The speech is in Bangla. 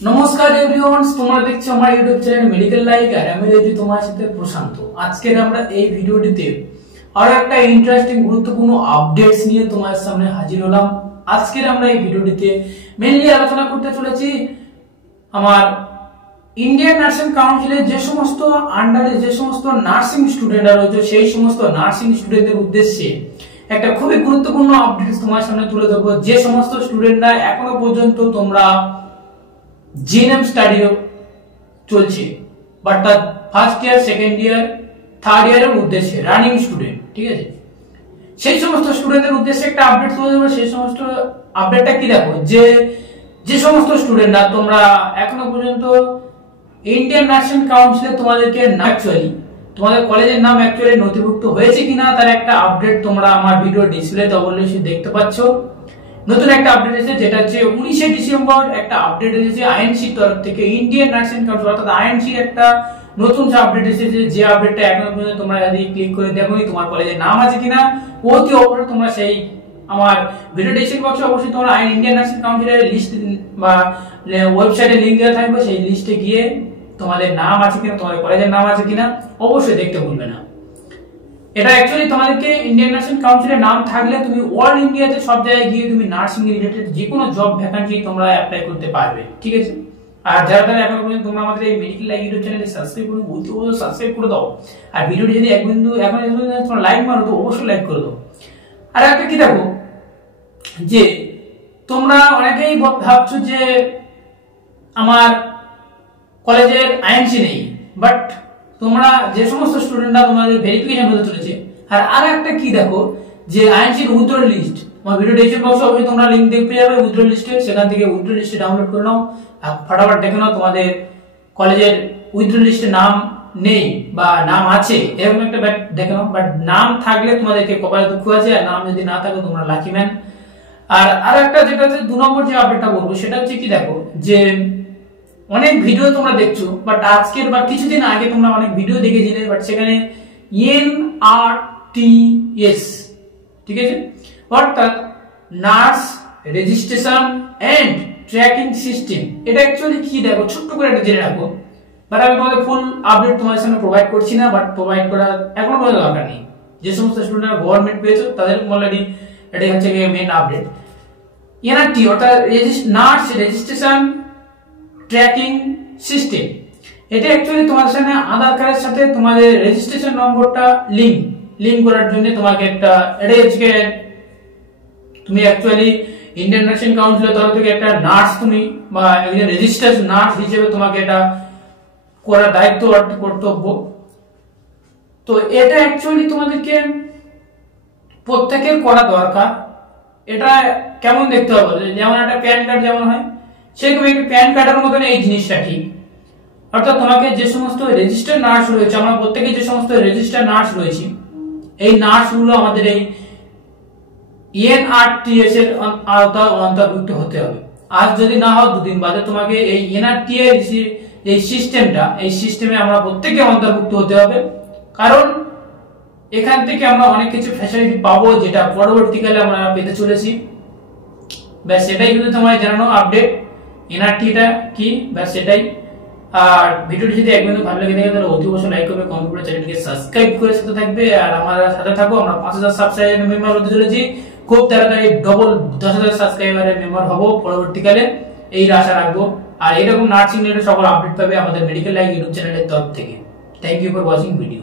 নমস্কার এভরিওয়ান, তোমরা দেখছো আমার ইউটিউব চ্যানেল মেডিকেল লাইক আর আমি রয়েছি তোমার সাথে প্রশান্ত। আজকে আমরা এই ভিডিওটিতে আরো একটা ইন্টারেস্টিং গুরুত্বপূর্ণ আপডেটস নিয়ে তোমার সামনে হাজির হলাম। আজকে আমরা এই ভিডিওটিতে মেইনলি আলোচনা করতে চলেছি আমার ইন্ডিয়ান নার্সিং কাউন্সিলের যে সমস্ত আন্ডারে যে সমস্ত নার্সিং স্টুডেন্টরা রয়েছে সেই সমস্ত নার্সিং স্টুডেন্টদের উদ্দেশ্যে একটা খুবই গুরুত্বপূর্ণ আপডেটস তোমার সামনে তুলে ধরবো। যে সমস্ত স্টুডেন্টরা এখনো পর্যন্ত তোমরা জিএনএম স্টাডিও চলছে বাট তার first year, second year, third ইয়ারের উদ্দেশ্যে রানিং স্টুডেন্ট, ঠিক আছে, সেই সমস্ত স্টুডেন্টদের উদ্দেশ্যে একটা আপডেট তুলে দেবো। সেই সমস্ত আপডেটটা কি দেখো, যে সমস্ত স্টুডেন্টরা তোমরা এখনো পর্যন্ত ইন্ডিয়ান নার্সিং কাউন্সিলে তোমাদেরকে তোমাদের কলেজের নাম অ্যাকচুয়ালি নথিভুক্ত হয়েছে কিনা তার একটা আপডেট তোমরা আমার ভিডিও ডিসপ্লেতে অবশ্যই দেখতে পাচ্ছ। নতুন একটা আপডেট এসেছে, যেটা হচ্ছে 19শে ডিসেম্বর একটা আপডেট এসেছে আইএনসি তরফ থেকে, ইন্ডিয়ান নার্সিং কাউন্সিল অর্থাৎ আইএনসি একটা নতুন যে আপডেট এসেছে, যে আপডেটটা এখনো পর্যন্ত তোমরা যদি ক্লিক করে দেখো তোমার কলেজের নাম আছে কিনা অতি অবশ্যই তোমরা সেই আমার ভিডিও ডেসক্রিপশন বক্সে অবশ্যই তোমরা ইন্ডিয়ান নার্সিং কাউন্সিলের লিস্ট বা ওয়েবসাইটে লিংক দেওয়া থাকবে, সেই লিস্টে গিয়ে তোমাদের নাম আছে কিনা, তোমাদের কলেজের নাম আছে কিনা অবশ্যই দেখতে ভুলবে না। এটা অ্যাকচুয়ালি তোমাদেরকে ইন্ডিয়ান নার্সিং কাউন্সিলের নাম থাকলে তুমি অল ইন্ডিয়াতে সব জায়গায় গিয়ে তুমি নার্সিং রিলেটেড যে কোনো জব ভ্যাকান্সি তোমরা অ্যাপ্লাই করতে পারবে, ঠিক আছে। আর যারা এখনো পর্যন্ত তোমরা আমাদের এই মেডিকেল লাইক ইউটিউব চ্যানেলে সাবস্ক্রাইব করো, সাবস্ক্রাইব করে দাও। আর ভিডিওটি যদি এক বিন্দু এখন তোমরা লাইক মারো তো অবশ্যই লাইক করে দাও। আর একটা কি দেখো, যে তোমরা অনেকেই ভাবছো যে আমার কলেজের আইএনসি নেই, বাট তোমরা যে সমস্ত স্টুডেন্টরা তোমাদের ভেরিফিকেশন হতে চলেছে, আর একটা কি দেখো যে আইএনসির উইথড্র লিস্ট আমার ভিডিও ডেসক্রিপশন বক্সে অবশ্যই তোমরা লিংক দেখতে যাবে উইথড্র লিস্টে, সেখান থেকে উইথড্র লিস্টে ডাউনলোড করে নাও আর ফটাফট দেখে নাও তোমাদের কলেজের উইথড্র লিস্টে নাম নেই বা নাম আছে এরকম একটা দেখে নাও। বাট নাম থাকলে তোমাদেরকে কপালে দুঃখ আছে, আর নাম যদি না থাকে তোমরা লাকি ম্যান। আর একটা যেটা হচ্ছে 2 নম্বর যে আপডেটটা বলবো সেটা হচ্ছে কি দেখো, যে অনেক ভিডিও তোমরা দেখছো বাট আজকের বা কিছুদিন আগে তোমরা অনেক ভিডিও দেখেছিলে, বাট সেখানে NRTS, ঠিক আছে, অর্থাৎ nurse registration and tracking system. এটা অ্যাকচুয়ালি কি দেখো, ছোট্ট করে একটা জেনে রাখো, বাট আমি তোমাদের ফুল আপডেট তোমাদের সামনে প্রোভাইড করছি না, বাট প্রোভাইড করা এখনো কোনো দরকার নেই। যে সমস্ত স্টুডেন্টরা গভর্নমেন্ট পেয়েছো তাদের অলরেডি এটাই হচ্ছে মেইন আপডেট। NRT অর্থাৎ নার্স রেজিস্ট্রেশন ট্র্যাকিং সিস্টেম, এটা অ্যাকচুয়ালি তোমাদের সামনে আধার কার্ডের সাথে তোমাদের রেজিস্ট্রেশন নম্বরটা লিংক করার জন্য তোমাকে একটা, এটাই হচ্ছে তুমি অ্যাকচুয়ালি ইন্ডিয়ান নার্সিং কাউন্সিলের তরফ থেকে একটা নার্স তুমি বা একজন রেজিস্টার্ড নার্স হিসেবে তোমাকে এটা করার দায়িত্ব কর্তব্য। তো এটা অ্যাকচুয়ালি তোমাদেরকে প্রত্যেকের করা দরকার। এটা কেমন দেখতে হবে, যেমন একটা প্যান কার্ড যেমন হয় সেরকম একটা প্যান কার্ডের মতন এই জিনিসটা ঠিক। অর্থাৎ তোমাকে যে সমস্ত রেজিস্টার্ড নার্স রয়েছে, আমরা প্রত্যেকে যে সমস্ত রেজিস্টার্ড নার্স রয়েছি, এই নার্সগুলো আমাদের এই NRTS এর আওতায় অন্তর্ভুক্ত হতে হবে। আজ যদি না হয় 2 দিন বাদে তোমাকে এই NRTS এই সিস্টেমে আমরা প্রত্যেকে অন্তর্ভুক্ত হতে হবে, কারণ এখান থেকে আমরা অনেক কিছু ফ্যাসিলিটি পাবো যেটা পরবর্তীকালে আমরা পেতে চলেছি। ব্যাস সেটাই কিন্তু তোমায় জানানো আপডেট, NRTটা কি ব্যাস সেটাই। আর ভিডিওটি যদি এক বিন্দু ভালো লেগে থাকে তাহলে অতি অবশ্যই লাইক করবে, কমেন্ট করে চ্যানেলটিকে সাবস্ক্রাইব করে সাথে থাকবে। আর আমার সাথে থাকো, আমরা 5000 সাবস্ক্রাইবার মেম্বার হতে চলেছি, খুব তাড়াতাড়ি ডবল 10,000 সাবস্ক্রাইবারের মেম্বার হব পরবর্তীকালে, এই আশা রাখবো। আর এরকম নার্সিং রিলেটেড সকল আপডেট পাবে আমাদের মেডিকেল লাইক ইউটিউব চ্যানেলের তরফ থেকে। Thank you for watching video.